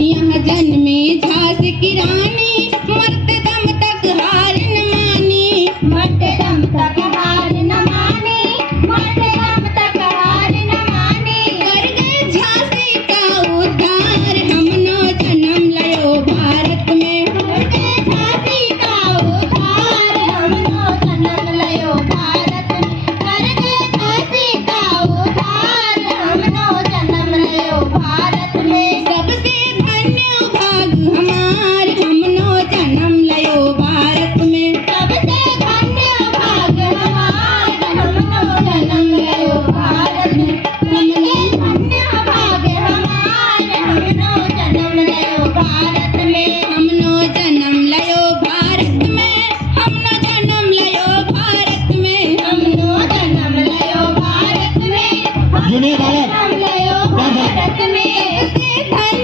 यहाँ जन्मे झांसी की रानी, मरते दम तक हार न मानी। मरते दम तक हार न मानी, मरते दम तक हार न मानी। कर गए झांसी का उद्धार, हमनो जन्म लयो भारत में। कर गए झांसी का उद्धार, हमनो जन्म लयो भारत में। कर गए झांसी का उद्धार, हमनो जन्म लयो भारत में। सबसे धन्य भाग हमार, हमनो जन्म लयो भारत में। सबसे धन्य भाग हमार, हमनो जन्म लयो भारत में। सबसे धन्य भाग हमार, हमनो जन्म लयो भारत में। हमनो जन्म लयो भारत में, हमनो जन्म लयो भारत में। हमनो जन्म लयो भारत में, जुने भारत जन्म लयो भारत में। सबसे धन्य